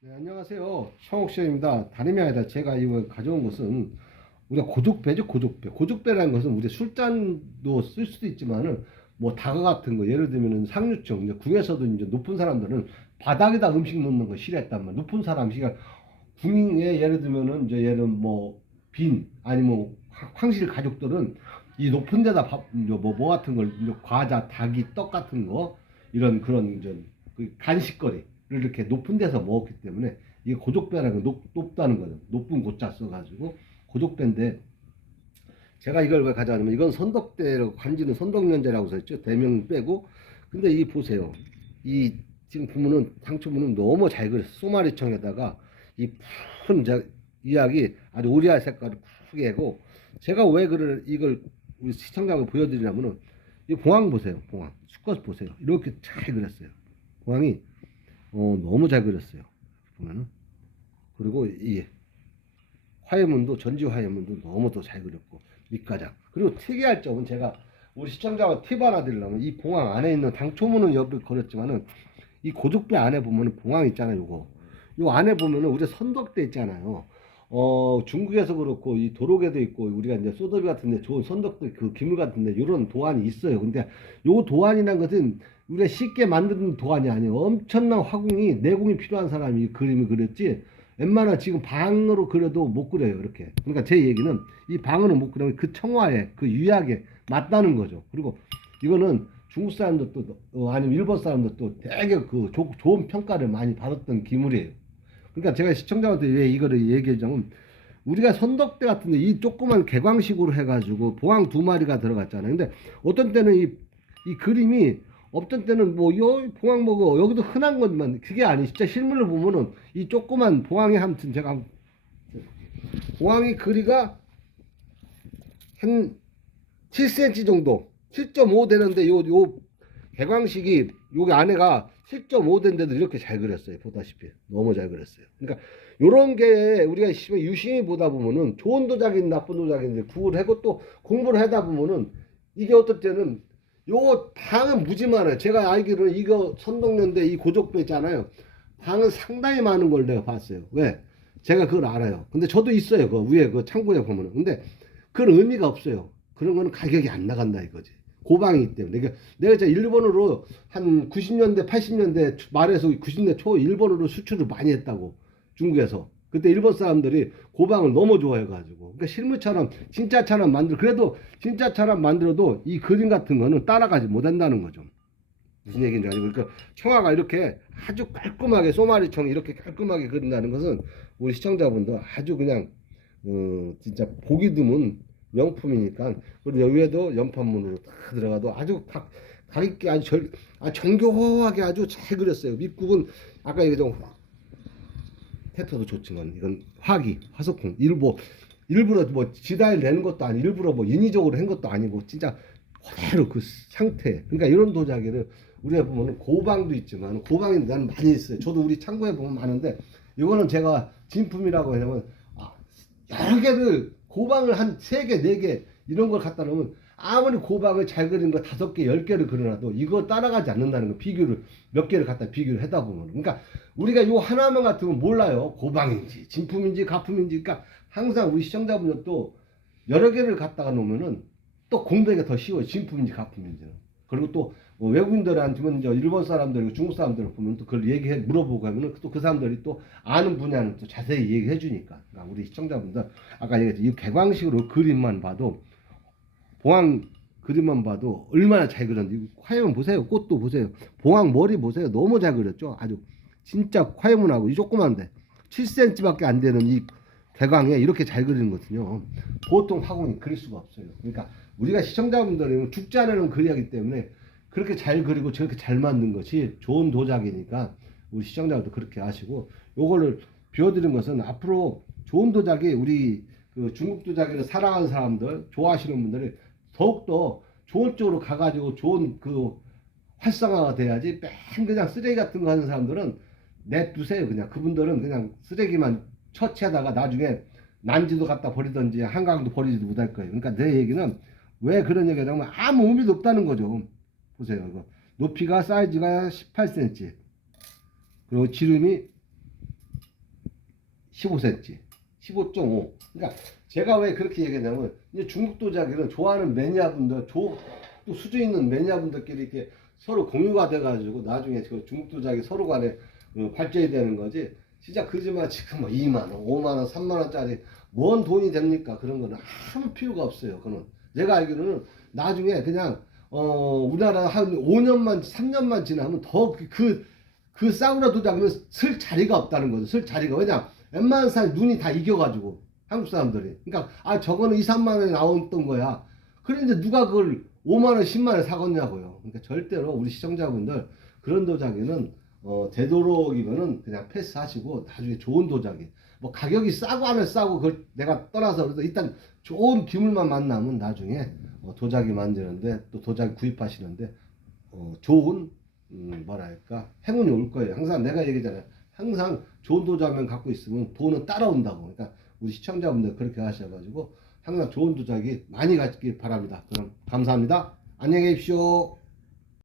네, 안녕하세요. 청옥시입니다. 다름이 아니라 제가 이거 가져온 것은 우리가 고족배죠, 고족배. 고족배라는 것은 우리 술잔도 쓸 수도 있지만은 뭐 다가 같은 거 예를 들면은 상류층 이제 궁에서도 이제 높은 사람들은 바닥에다 음식 놓는 거 싫어했단 말이야. 높은 사람 그러니까 궁에 예를 들면은 이제 예를 뭐빈 아니면 황- 황실 가족들은 이 높은 데다 밥, 뭐뭐 뭐 같은 걸 과자, 닭이, 떡 같은 거 이런 그런 이제 그 간식거리를 이렇게 높은 데서 먹었기 때문에 이게 고족배라는 건 높, 높다는 거죠. 높은 고자 써가지고 고족배인데 제가 이걸 왜 가져왔냐면 이건 선덕대라고 관지는 선덕연제라고 써있죠. 대명 빼고 근데 이 보세요. 이 지금 당초 보면 너무 잘 그렸어. 소마리청에다가 이푼 이야기 아주 오리알 색깔이 푸게 하고 제가 왜 그를 이걸 우리 시청자가 보여드리냐면은 이 봉황 보세요. 봉황 수컷 보세요. 이렇게 잘 그렸어요. 봉황이 어, 너무 잘 그렸어요. 보면은. 그리고 이 화해문도 전지 화해문도 너무 더잘 그렸고 밑가장. 그리고 특이할 점은 제가 우리 시청자가 팁 하나 드리려면 이 봉황 안에 있는 당초문은 옆에 그렸지만은 이 고족배 안에 보면은 봉황 있잖아요 요거. 요 안에 보면은 우리 선덕대 있잖아요 어 중국에서 그렇고 이 도로계도 있고 우리가 이제 소더비 같은데 좋은 선덕대 그 기물 같은데 이런 도안이 있어요. 근데 요 도안이란 것은 우리가 쉽게 만드는 도안이 아니에요. 엄청난 화공이 내공이 필요한 사람이 이 그림을 그렸지 웬만한 지금 방으로 그려도 못 그려요 이렇게. 그러니까 제 얘기는 이 방으로 못 그리면 그 청화에 그 유약에 맞다는 거죠. 그리고 이거는 중국 사람들도 어, 아니면 일본 사람들도 되게 그 조- 좋은 평가를 많이 받았던 기물이에요 그러니까 제가 시청자한테 왜 이거를 얘기하자면 우리가 선덕대 같은데 이 조그만 개광식으로 해가지고 보왕 두 마리가 들어갔잖아요. 근데 어떤 때는 이, 이 그림이 어떤 때는 뭐 요 봉황 먹어 여기도 흔한 것만 그게 아니 진짜 실물로 보면은 이 조그만 봉황이 아무튼 제가 봉황이 거리가 한 7cm 정도 7.5 되는데 요 요 개광식이 여기 안에가 7.5 된데도 이렇게 잘 그렸어요 보다시피 너무 잘 그렸어요 그러니까 요런 게 우리가 유심히 보다 보면은 좋은 도자기는 나쁜 도자기인데 구를 하고 또 공부를 하다 보면은 이게 어떨 때는 요 방은 무지 많아요. 제가 알기로는 이거 선동연대 이 고족배 있잖아요. 방은 상당히 많은 걸 내가 봤어요. 왜? 제가 그걸 알아요. 근데 저도 있어요. 그 위에 그 창고에 보면은. 근데 그런 의미가 없어요. 그런 거는 가격이 안 나간다 이거지. 고방이기 때문에. 그러니까 내가 진짜 일본으로 한 90년대, 80년대 말에서 90년대 초 일본으로 수출을 많이 했다고. 중국에서. 그때 일본 사람들이 고방을 너무 좋아해가지고. 그러니까 실물처럼 진짜 차람 만들, 그래도 진짜 차람 만들어도 이 그림 같은 거는 따라가지 못한다는 거죠. 무슨 얘기인지 알죠? 그러니까 청아가 이렇게 아주 깔끔하게 소마리청 이렇게 깔끔하게 그린다는 것은 우리 시청자분들 아주 그냥 어 진짜 보기 드문 명품이니까 그리고 여기에도 연판문으로 다 들어가도 아주 각 가있게 아주 절, 아 정교하게 아주 잘 그렸어요. 밑국은 아까 얘기했던 테터도 좋지만 이건 화기 화석콩 일부 일부러 뭐 내는 것도 아니 일부러 뭐 인위적으로 한 것도 아니고 진짜 그대로 그 상태 그러니까 이런 도자기를 우리가 보면 고방도 있지만 고방이 나는 많이 있어요 저도 우리 창고에 보면 많은데 이거는 제가 진품이라고 하냐면 아, 여러 개를 고방을 한 세개네개 이런 걸 갖다 놓으면 아무리 고방을 잘 그린 거 다섯 개 열 개를 그려놔도 이거 따라가지 않는다는 거 비교를 몇 개를 갖다 비교를 하다 보면 그러니까 우리가 요 하나만 같으면 몰라요 고방인지 진품인지 가품인지 그러니까 항상 우리 시청자분들도 여러 개를 갖다가 놓으면은 또 공부하기가 더 쉬워요. 진품인지 가품인지는. 그리고 또뭐 외국인들한테는 이제 일본 사람들, 중국 사람들을 보면 또 그걸 얘기해 물어보고 하면은 또 그 사람들이 또 아는 분야는 또 자세히 얘기해 주니까. 그러니까 우리 시청자분들 아까 얘기했죠. 이 개광식으로 그림만 봐도 봉황 그림만 봐도 얼마나 잘 그렸는지 화염 보세요. 꽃도 보세요. 봉황 머리 보세요. 너무 잘 그렸죠. 아주 진짜 화염문하고 이 조그만데 7cm밖에 안 되는 이 개광에 이렇게 잘 그리는 거거든요. 보통 화공이 그릴 수가 없어요. 그러니까 우리가 시청자분들은 죽지 않으면 그려야 하기 때문에 그렇게 잘 그리고 저렇게 잘 만든 것이 좋은 도자기니까 우리 시청자분들 그렇게 아시고 요거를 비워드린 것은 앞으로 좋은 도자기 우리 그 중국 도자기를 사랑하는 사람들 좋아하시는 분들이 더욱더 좋은 쪽으로 가가지고 좋은 그 활성화가 돼야지 뺑 그냥 쓰레기 같은 거 하는 사람들은 냅두세요 그냥. 그분들은 그냥 쓰레기만 처치하다가 나중에 난지도 갖다 버리든지 한강도 버리지도 못할 거예요. 그러니까 내 얘기는 왜 그런 얘기를 하냐면 아무 의미도 없다는 거죠 보세요 이거 높이가 사이즈가 18cm 그리고 지름이 15cm, 15.5. 그러니까 제가 왜 그렇게 얘기하냐면 이제 중국 도자기는 좋아하는 매니아분들, 조, 또 수준 있는 매니아분들끼리 이렇게 서로 공유가 돼가지고 나중에 그 중국 도자기 서로 간에 어, 발전이 되는 거지. 진짜 그지만 지금 뭐 2만 원, 5만 원, 3만 원짜리 뭔 돈이 됩니까? 그런 거는 아무 필요가 없어요. 그는 내가 알기로는 나중에 그냥 어 우리나라 한 5년만 3년만 지나면 더 그그 사우나 도장은 쓸 자리가 없다는 거죠. 쓸 자리가 왜냐 웬만한 사람 눈이 다 이겨가지고 한국 사람들이 그러니까 아 저거는 2, 3만 원에 나왔던 거야. 그런데 누가 그걸 5만 원, 10만 원에 사겠냐고요. 그러니까 절대로 우리 시청자분들 그런 도자기는 어, 되도록이면은 그냥 패스하시고 나중에 좋은 도자기. 뭐 가격이 싸고 하면 싸고 그걸 내가 떠나서 그래도 일단 좋은 기물만 만나면 나중에 어, 도자기 만드는데 또 도자기 구입하시는데 어, 좋은 음, 뭐랄까 행운이 올 거예요. 항상 내가 얘기잖아요. 항상 좋은 도자기만 갖고 있으면 돈은 따라온다고. 그러니까 우리 시청자분들 그렇게 하셔가지고 항상 좋은 도자기 많이 갖길 바랍니다. 그럼 감사합니다. 안녕히 계십시오.